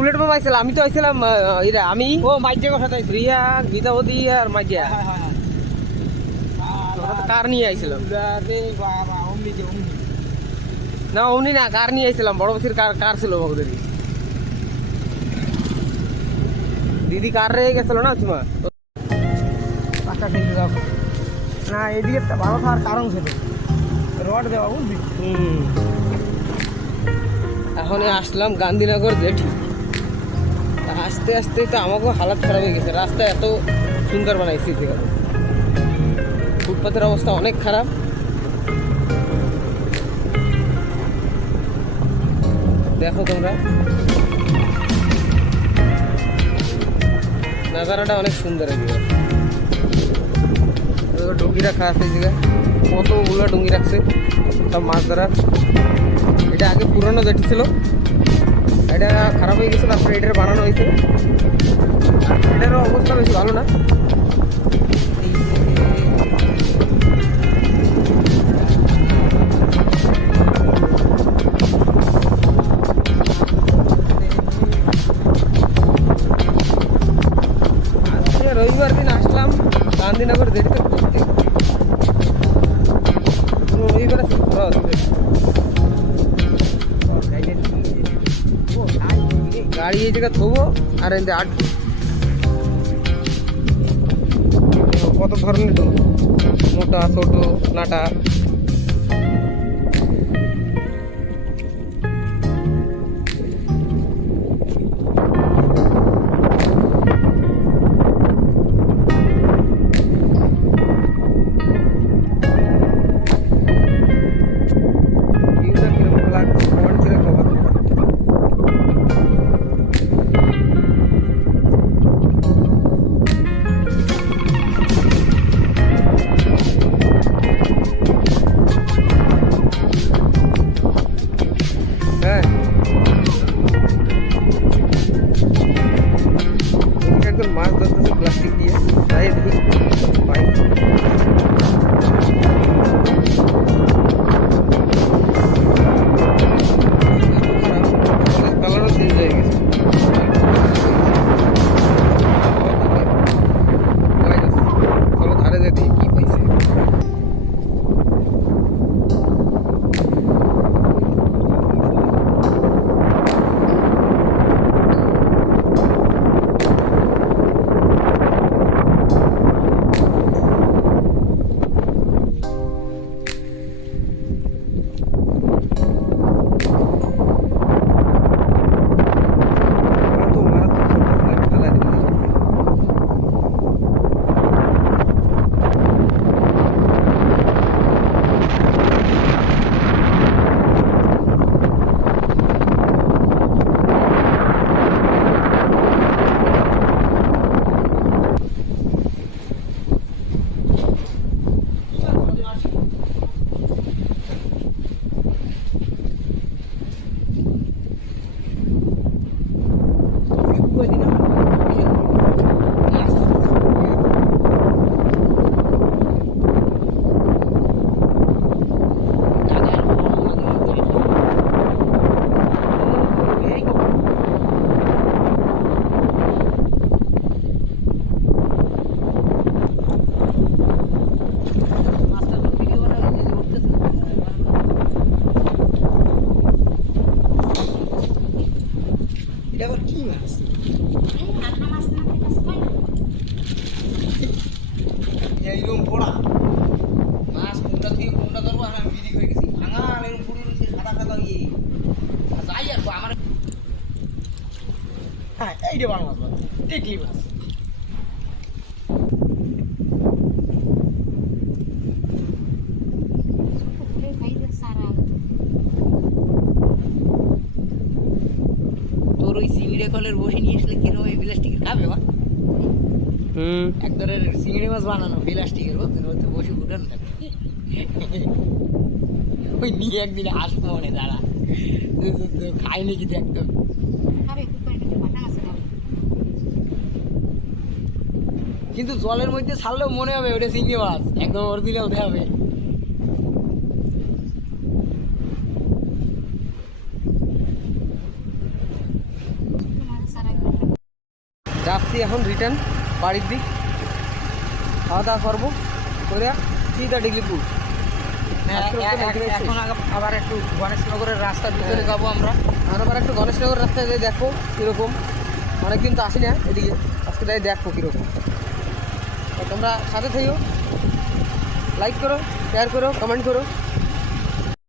Bullet bomb আইছিল, আমি তো আইছিলাম এরা আমি ও মাইজের কথা তাই রিয়া গীতাবতী আর মাইজা কার নিয়ে আইছিলাম না অমনি না কার নিয়ে আইছিলাম বড় বসির কার কার ছিল ওদের দিদি কার রেগে গেছিল না চুমা পাঁচটা ঠিক দাও না এদিকে ভালো থাকার কারণ ছিল রড দেওয়া বুঝলি। এখন আসলাম গান্ধীনগর জেঠি, আস্তে আস্তে তো আমাকেও হালাত খারাপ হয়ে গেছে, রাস্তা এত সুন্দর বানাইছি ফুটপাথের অবস্থা অনেক খারাপ। দেখো তোমরা নাজারাটা অনেক সুন্দর এদিকে, ডুঙ্গি রাখা আছে এই জায়গায়, কতগুলো ডুঙ্গি রাখছে সব মাছ ধরার। এটা আগে পুরনো যেটি ছিল, এটা খারাপ হয়ে গেছে, তারপরে এটার বানানো হয়েছে। এটারও অবস্থা বেশি ভালো না। আজকে রবিবার দিন আসলাম গান্ধীনগর যেতে ঘুরতে, রবিবার গাড়ি এই জায়গা থবো আর এতে আটবো। কত ধরনের মোটা ছোট নাটা, হ্যাঁ একজন মাছ ধরতেছে প্লাস্টিক দিয়ে, তাই দেখি পাই কালারও চেঞ্জ হয়ে গেছে। চলো ধারে যে দেখি কি পাইছে। এইরকম পড়া মাছ কোনটা থেকে কোনটা ধরবো আমি বিড়ি হয়ে গেছি, ভাঙা এরকম পুড়ি রয়েছে সাদা সাদা ইয়ে যাই আর আমার। হ্যাঁ এইটা বড় মাছ টিকলি মাছ। তোর ওই চিংড়ি কলের বসে নিয়ে আসলে কিরকম এই প্লাস্টিকের খাবে বা এক ধরনের চিংড়ি মাছ বানানো প্লাস্টিকের বসে উঠানো থাকে। ওই নিয়ে একদিন আসবো মনে দাঁড়া খাইনি কিন্তু একদম। কিন্তু জলের মধ্যে ছাড়লেও মনে হবে ওটা চিংড়ি মাছ, একদম অরিজিনাল উঠে হবে। যাচ্ছি এখন রিটার্ন বাড়ির দিক, খাওয়া দাওয়া করবো করে সিধা ডিগলিপুর। এখন আবার একটু গণেশনগরের রাস্তার ভিতরে যাবো আমরা। আবার একটু গণেশনগর রাস্তায় যাই দেখো কীরকম, অনেকদিন তো আসি না এদিকে, আজকে যাই দেখো কীরকম। তো তোমরা সাথে থেকো, লাইক করো, শেয়ার করো, কমেন্ট করো।